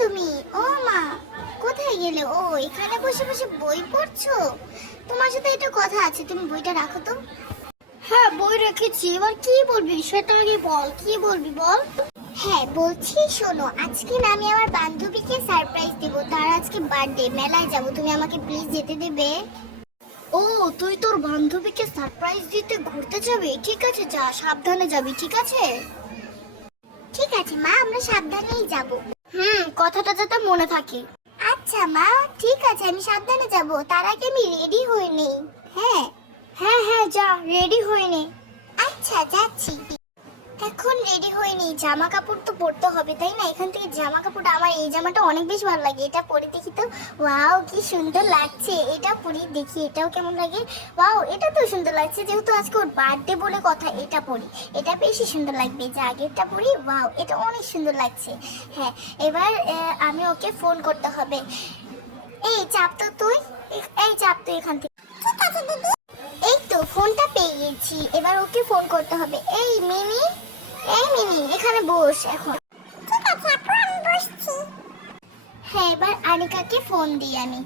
তুমি? ও মা, কোথায় গেলে? ও, এখানে বসে বসে বই পড়ছো? তোমার সাথে একটা কথা আছে, তুমি বইটা রাখো তো। হ্যাঁ বই রেখেছি। এবার কি বলবি? সেটা আগে বল, কি বলবি বল? হ্যাঁ বলছি, শোনো, আজকে না আমি আমার বান্ধবীকে সারপ্রাইজ তার আজকে বার্থডে মেলায় যাব। তুমি আমাকে প্লিজ যেতে দেবে। ও, তুই তোর বান্ধবীকে সারপ্রাইজ দিতে ঘুরতে যাবি? ঠিক আছে, যা, সাবধানে যাবি, ঠিক আছে? ঠিক আছে মা, আমরা সাবধানেই যাব। হুম কথাটা যাতে মনে থাকে। আচ্ছা মা ঠিক আছে আমি সাবধানে যাব। তার আগে আমি রেডি হয়ে নেই। হ্যাঁ হ্যাঁ হ্যাঁ যা রেডি হয়ে নে। আচ্ছা যাচ্ছি। এখন রেডি হয়ে নেই। জামা কাপড় তো পরতে হবে, তাই না? এখান থেকে জামা কাপড় আমার এই জামাটা অনেক বেশি ভালো লাগে। এটা পরে দেখি তো। ওয়াও, কি সুন্দর লাগছে। এটা পরি, দেখি এটাও কেমন লাগে। ওয়াও, এটা তো সুন্দর লাগছে। যেহেতু আজকে ওর বার্থডে বলে কথা, এটা পরি। এটা বেশি সুন্দর লাগবে। যে আগেরটা পরি, ওয়াও, এটা অনেক সুন্দর লাগছে। হ্যাঁ এবার আমি ওকে ফোন করতে হবে। এই চাপ তো তুই, এই- চাপ তুই এখান থেকে। এই তো ফোনটা পেয়ে গেছি। এবার ওকে ফোন করতে হবে। এই মিনি এই মিনি এখানে বস এখন। ঠিক আছে, আপু, আমি বসছি। হ্যাঁ এবার আনিকাকে ফোন দিই আমি।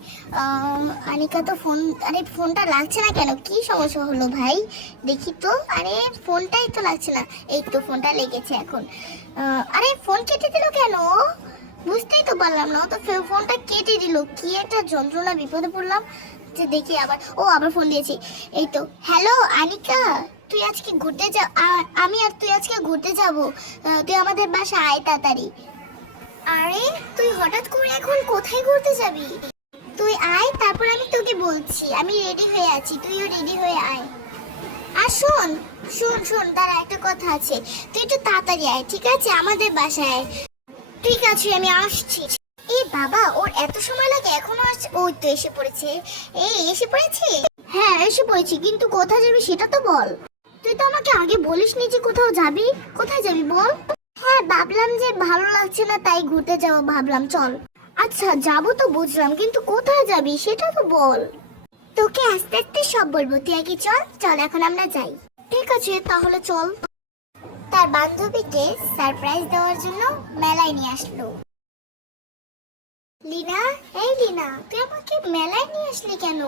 আনিকা তো ফোন, আরে ফোনটা লাগছে না কেন? কি সমস্যা হলো ভাই? দেখি তো। আরে, ফোনটাই তো লাগছে না। এই তো ফোনটা লেগেছে এখন। আরে, ফোন কেটে দিল কেন? বুঝতেই তো পারলাম না। তো ফোনটা কেটে দিল। কি একটা যন্ত্রণা, বিপদে পড়লাম। যে দেখি আবার ও, আবার ফোন দিয়েছি। এই তো। হ্যালো, আনিকা? তুই আজকে ঘুরতে যা আমি আর তুই আজকে ঘুরতে যাব। তুই আমাদের বাসা আয় তাড়াতাড়ি। আরে, তুই হঠাৎ করে এখন কোথায় ঘুরতে যাবি? তুই আয়, তারপর আমি তোকে বলছি। আমি রেডি হয়ে আছি, তুইও রেডি হয়ে আয়। আর শোন শোন শোন তার একটা কথা আছে। তুই একটু তাড়াতাড়ি আয়, ঠিক আছে? আমাদের বাসায়। ঠিক আছে, আমি আসছি। এ বাবা, ওর এত সময় লাগে এখনও আসছে? ওই তো এসে পড়েছে। এই, এসে পড়েছে? হ্যাঁ এসে পড়েছি, কিন্তু কোথায় যাবি সেটা তো বল। আমাকে আগে বলিসনি যে কোথাও যাবি? কোথায় যাবি বল? হ্যাঁ ভাবলাম যে ভালো লাগছে না, তাই ঘুরতে যাব ভাবলাম, চল। আচ্ছা যাব তো বুঝলাম, কিন্তু কোথায় যাবি সেটা তো বল। তোকে আস্তে আস্তে সব বলব, তুই আগে চল চল, এখন আমরা যাই। ঠিক আছে, তাহলে চল। তার বান্ধবীকে সারপ্রাইজ দেওয়ার জন্য মেলায় নিয়ে আসলো। লিনা, এই লিনা, তুই আমাকে মেলায় নিয়ে আসলি কেন?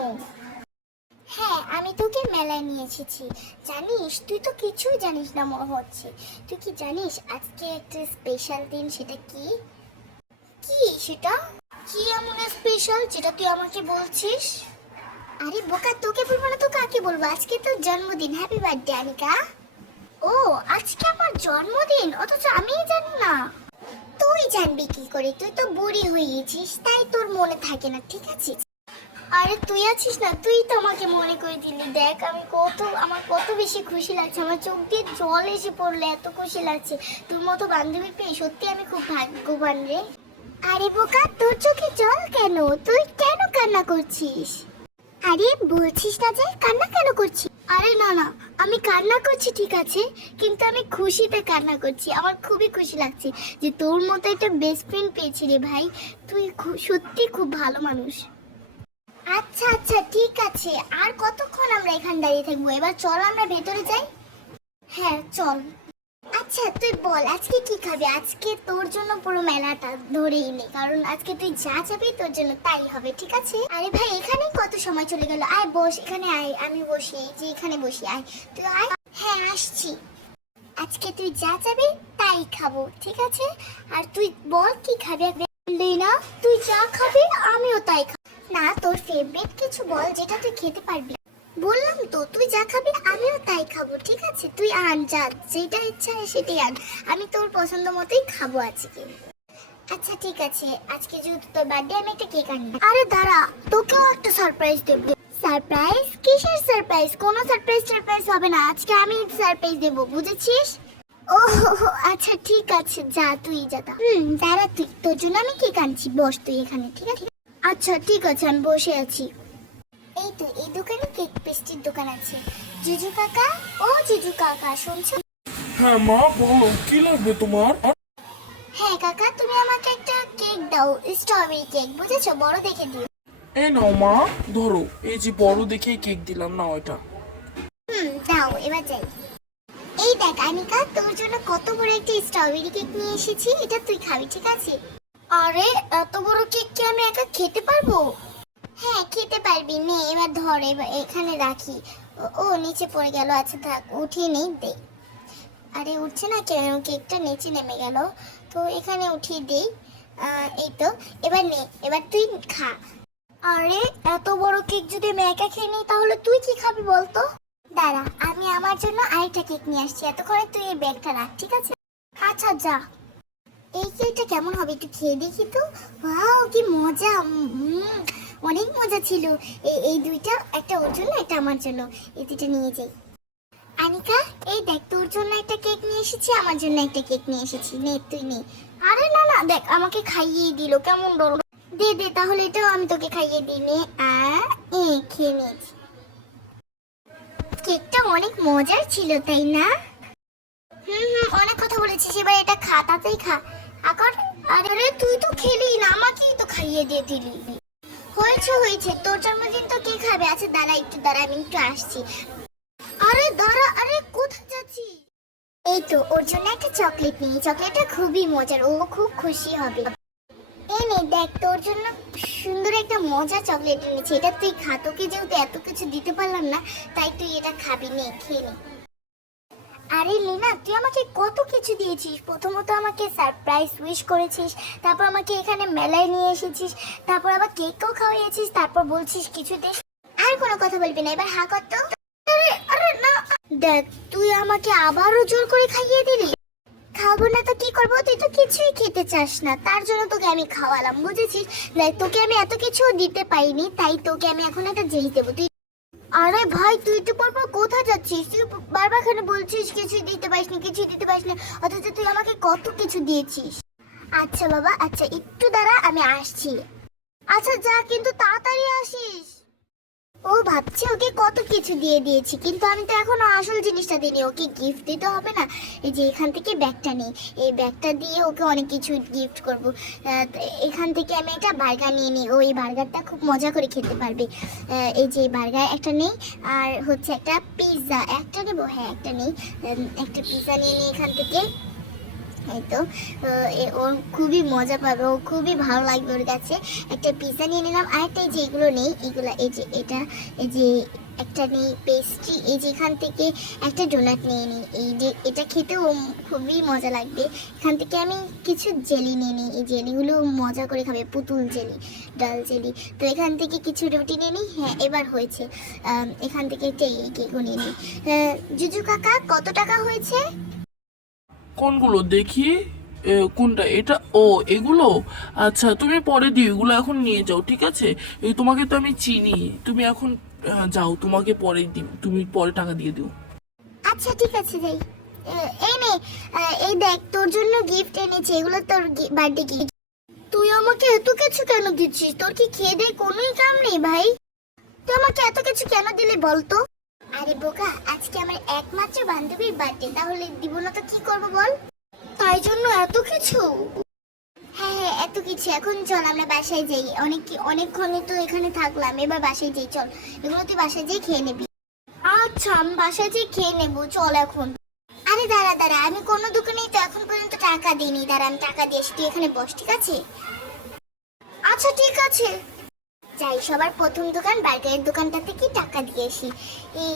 হ্যাঁ আমি তোকে মেলায় নিয়ে এসেছি। জানিস, তুই তো কিছুই জানিস না মনে হচ্ছে। তুই কি জানিস আজকে একটা স্পেশাল দিন, সেটা কি? কি সেটা? কি এমন স্পেশাল যেটা তুই আমাকে বলছিস? আরে বোকা, তোকে বলব না, তো কাকে বলব? আজকে তোর জন্মদিন হ্যাপি বার্থডে আনিকা। ও, আজকে আমার জন্মদিন? অথচ আমিই জানি না। তুই জানবি কি করে? তুই তো বুড়ি হয়ে গেছিস, তাই তোর মনে থাকে না, ঠিক আছে? আরে তুই আছিস না? তুই তো আমাকে মনে করে দিলি। দেখ, আমি কত, আমার কত বেশি খুশি লাগছে। আমার চোখ দিয়ে জল এসে পড়লে, এত খুশি লাগছে। তোর মতো বান্ধবী পেয়ে সত্যি আমি খুব ভাগ্যবান রে। আরে বোকা, তোর চোখে জল কেন? তুই কেন কান্না করছিস? আরে বলছিস না যে কান্না কেন করছিস আরে না না, আমি কান্না করছি, ঠিক আছে। কিন্তু আমি খুশিতে কান্না করছি। আমার খুবই খুশি লাগছে যে তোর মতো একটা বেস্ট ফ্রেন্ড পেয়েছি রে ভাই। তুই সত্যি খুব ভালো মানুষ। আচ্ছা আচ্ছা ঠিক আছে। আর কতক্ষণ আমরা এখানে দাঁড়িয়ে থাকব? এবার চল আমরা ভেতরে যাই। হ্যাঁ চল। আচ্ছা তুই বল, আজকে কি খাবি? আজকে তোর জন্য পুরো মেলাটা ধরেই নে, কারণ আজকে তুই যা চাবি তোর জন্য তাই হবে, ঠিক আছে? আরে ভাই, এখানে কত সময় চলে গেল? আয়, বস, এখানে আয়, আমি বসি যে এখানে বসি, আয়। তুই আয়। হ্যাঁ আসছি। আজকে তুই যা চাবি তাই খাব, ঠিক আছে? আর তুই বল কি খাবি? না, তুই যা খাবি, আমিও তাই খাব। না, তোর ফেভারিট কিছু বল যেটা তুই খেতে পারবি। বললাম তো, তুই যা খাবি, আমিও তাই খাব, ঠিক আছে? তুই আন, যা, যেটা ইচ্ছা হয় সেটাই আন। আমি তোর পছন্দ মতোই খাব আজকে। আচ্ছা ঠিক আছে, আজকে যেহেতু তোর বার্থডে আমি একটা কেক আনি আরে দাঁড়া, তোকেও একটা সারপ্রাইজ দেব। সারপ্রাইজ কিসের সারপ্রাইজ কোনো সারপ্রাইজ সারপ্রাইজ হবে না। আজকে আমি সারপ্রাইজ দেব, বুঝেছিস? ও আচ্ছা ঠিক আছে, যা, তুই যা। হুম, দাঁড়া, তুই, তোর জন্য আমি কেক আনছি, বস তুই এখানে, ঠিক আছে? আচ্ছা ঠিক আছে আমি বসে আছি। এই তো এই দোকানে কেক পেস্ট্রির দোকান আছে। জুজু কাকা ও জুজু কাকা শুনছো? হ্যাঁ মা বলো কি লাগবে তোমার? হ্যাঁ কাকা তুমি আমাকে একটা কেক দাও স্ট্রবেরি কেক বুঝেছ? বড় দেখে দিও। এই নাও মা ধরো এই যে বড় দেখে কেক দিলাম না ওইটা হুম দাও এবার যাই। এই দেখ আনিকা তোর জন্য কত বড় একটা স্ট্রবেরি কেক নিয়ে এসেছি এটা তুই খাবি ঠিক আছে? আরে, এত বড় কেক কি আমি একা খেতে পারব? হ্যাঁ খেতে পারবি। নে, এবার ধর, এবার এখানে রাখি। ও- নিচে পড়ে গেল। আচ্ছা থাক, উঠিয়ে নেই, দে। আরে, উঠছে না কেন? কেকটা নিচে নেমে গেল। তো এখানে উঠিয়ে দেই। এই তো, এবার নে, এবার তুই খা। আরে, এত বড় কেক যদি আমি একা খেয়ে নিই, তাহলে তুই কি খাবি বলতো? দাঁড়া, আমি আমার জন্য আরেকটা কেক নিয়ে আসছি। এতক্ষণে তুই এই ব্যাগটা রাখ, ঠিক আছে? আচ্ছা যা। এই কেকটা কেমন হবে একটু খেয়ে দেখি তো। কি মজা। অনেক মজা ছিল। এই এই দুইটা, একটা ওর জন্য, একটা আমার জন্য। এই দুইটা নিয়ে যাই। আনিকা, এই দেখ, তোর জন্য একটা কেক নিয়ে এসেছি, আমার জন্য একটা কেক নিয়ে এসেছি। নে, তুই নে। আরে না না, দেখ, আমাকে খাইয়ে দিল। কেমন দে দে, তাহলে এটাও আমি তোকে খাইয়ে দিই। নে এ, খেয়ে নিয়েছি কেকটা অনেক মজার ছিল, তাই না? হুম হুম, অনেক কথা বলেছিস। এবার এটা খা, তাতেই খা। আরে তুই তো খেলি না, আমাকেই তো খাইয়ে দিয়ে দিলি। হয়েছে হয়েছে, তোর জন্মদিন তো কে খাবে? আচ্ছা দাঁড়া একটু, দাঁড়া, আমি একটু আসছি। আরে দাঁড়া, আরে কোথায় যাচ্ছিস? এই তো, ওর জন্য একটা চকলেট নিয়ে চকলেটটা খুবই মজার, ও খুব খুশি হবে। এই নে, দেখ, তোর জন্য সুন্দর একটা মজা চকলেট এনেছি। এটা তুই খা, তোকে যেহেতু এত কিছু দিতে পারলাম না, তাই তুই এটা খাবি। নে, খেয়ে নে। আরে লিনা, তুই আমাকে কত কিছু দিয়েছিস? প্রথমত আমাকে সারপ্রাইজ উইশ করেছিস, তারপর আমাকে এখানে মেলায় নিয়ে এসেছিস, তারপর আবার কেকও খাওয়াইছিস তারপর বলছিস কিছু দেশ আর কোনো কথা বলবি না। এবার হা কর তো। দেখ, তুই আমাকে আবারও জোর করে খাইয়ে দিলি। খাব না তো কি করব? তুই তো কিছুই খেতে চাস না। তার জন্য তোকে আমি খাওয়ালাম, বুঝেছিস? দেখ, তোকে আমি এত কিছু দিতে পাইনি, তাই তোকে আমি এখন একটা জিনিস দেবো। তুই আরে ভাই, তুই একটু পর পর কোথায় যাচ্ছিস? তুই বারবার খানে বলছিস কিছু দিতে পারিস না কিছু দিতে পারিস না অথচ তুই আমাকে কত কিছু দিয়েছিস। আচ্ছা বাবা আচ্ছা একটু দাঁড়া, আমি আসছি। আচ্ছা যা, কিন্তু তাড়াতাড়ি আসিস। ভাবছে ওকে কত কিছু দিয়ে দিয়েছি, কিন্তু আমি তো এখনও আসল জিনিসটা দিইনি, ওকে গিফট দিতে হবে না। এই যে এখান থেকে ব্যাগটা নেই, এই ব্যাগটা দিয়ে ওকে অনেক কিছু গিফট করব। এখান থেকে আমি একটা বার্গার নিয়ে নিই ওই বার্গারটা খুব মজা করে খেতে পারবে। এই যে বার্গার একটা নেই, আর হচ্ছে একটা পিৎজা একটা নেব? হ্যাঁ একটা নেই। একটা পিৎজা নিয়ে নিই এখান থেকে। এই তো ওর খুবই মজা পাবে, ও খুবই ভালো লাগবে ওর কাছে। একটা পিৎজা নিয়ে নিলাম। আর একটা যে এগুলো নেই, এগুলো এই যে এটা, এই যে একটা নেই পেস্ট্রি এই যে এখান থেকে একটা ডোনাট নিয়ে নিই। এই যে এটা খেতেও খুবই মজা লাগবে। এখান থেকে আমি কিছু জেলি নিয়ে নিই। এই জেলিগুলো মজা করে খাবে, পুতুল জেলি ডাল জেলি তো এখান থেকে কিছু রুটি নিয়ে নিই। হ্যাঁ এবার হয়েছে। এখান থেকে একটা কেকও নিয়ে নিই। জুজু কাকা, কত টাকা হয়েছে? কোনগুলো? দেখি কোনটা? এটা ও, এগুলো? আচ্ছা তুমি পরে দিও, এগুলো এখন নিয়ে যাও, ঠিক আছে? তোমাকে তো আমি চিনি। তুমি এখন যাও, তোমাকে পরে দিও, তুমি পরে টাকা দিয়ে দিও। আচ্ছা ঠিক আছে, যাই। এই নে এই দেখ, তোর জন্য গিফট এনেছি, এগুলো তোর বার্থডে গিফট তুই আমাকে এত কিছু কেন দিচ্ছিস? তোর কি খেয়ে দিয়ে কোনোই কাম নেই, ভাই? তুই আমাকে এত কিছু কেন দিলি বলতো? আরে বোকা আজকে আমার একমাত্র বান্ধবীর বার্থডে তাহলে দিব না তো কি করব বল? তাই জন্য এত কিছু? হ্যাঁ হ্যাঁ এত কিছু। এখন চল আমরা বাসায় যাই। অনেক অনেকক্ষণে তো এখানে থাকলাম। এবার বাসায় যাই চল। এগুলো তুই বাসায় যাই খেয়ে নিবি। আচ্ছা আমি বাসায় যেয়ে খেয়ে নেব। চল এখন। আরে দাঁড়া দাঁড়া আমি কোনো দোকানেই তো এখন পর্যন্ত টাকা দিইনি। দাঁড়া আমি টাকা দিয়ে তুই এখানে বস ঠিক আছে? আচ্ছা ঠিক আছে। যাই সবার প্রথম দোকান বার্গারের দোকানটা থেকে টাকা দিয়ে আসি। এই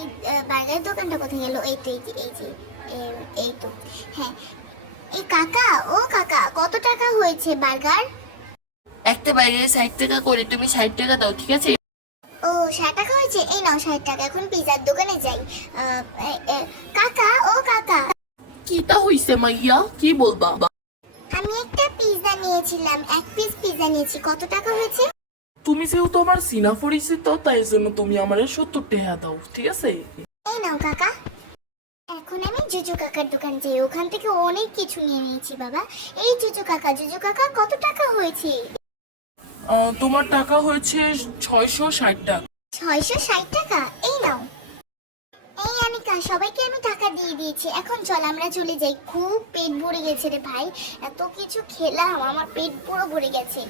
বার্গারের দোকানটা কোথায় গেল? এই তো এই যে এই যে এই তো। হ্যাঁ। এই কাকা ও কাকা কত টাকা হয়েছে বার্গার? একটা বাইরে ষাট টাকা করে তুমি ষাট টাকা দাও ঠিক আছে? ও ষাট টাকা হয়েছে? এই নাও ষাট টাকা এখন পিজার দোকানে যাই। কাকা ও কাকা। কিটা হইছে মাইয়া? কি বলবা? আমি একটা পিৎজা নিয়েছিলাম এক পিস পিৎজা নিয়েছি। কত টাকা হয়েছে? তুমি যেহেতু আমার সিনা পরিচিত তাই জন্য তুমি আমার সত্তর টাকা দাও ঠিক আছে? এই নাও কাকা। এখন আমি জুজু কাকার দোকান যাই ওখান থেকে অনেক কিছু নিয়ে নিয়েছি বাবা। এই জুজু কাকা জুজু কাকা কত টাকা হয়েছে? তোমার টাকা হয়েছে ছয়শো ষাট টাকা। ছয়শো ষাট টাকা? এই নাও। এই আনিকা সবাইকে আমি টাকা দিয়ে দিয়েছি। এখন চল আমরা চলে যাই। খুব পেট ভরে গেছে রে ভাই। এত কিছু খেলাম আমার পেট পুরো ভরে গেছে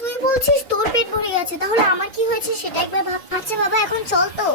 তুই বলছিস তোর পেট ভরে গেছে, তাহলে আমার কি হয়েছে সেটা একবার ভাব আচ্ছা বাবা, এখন চল তো।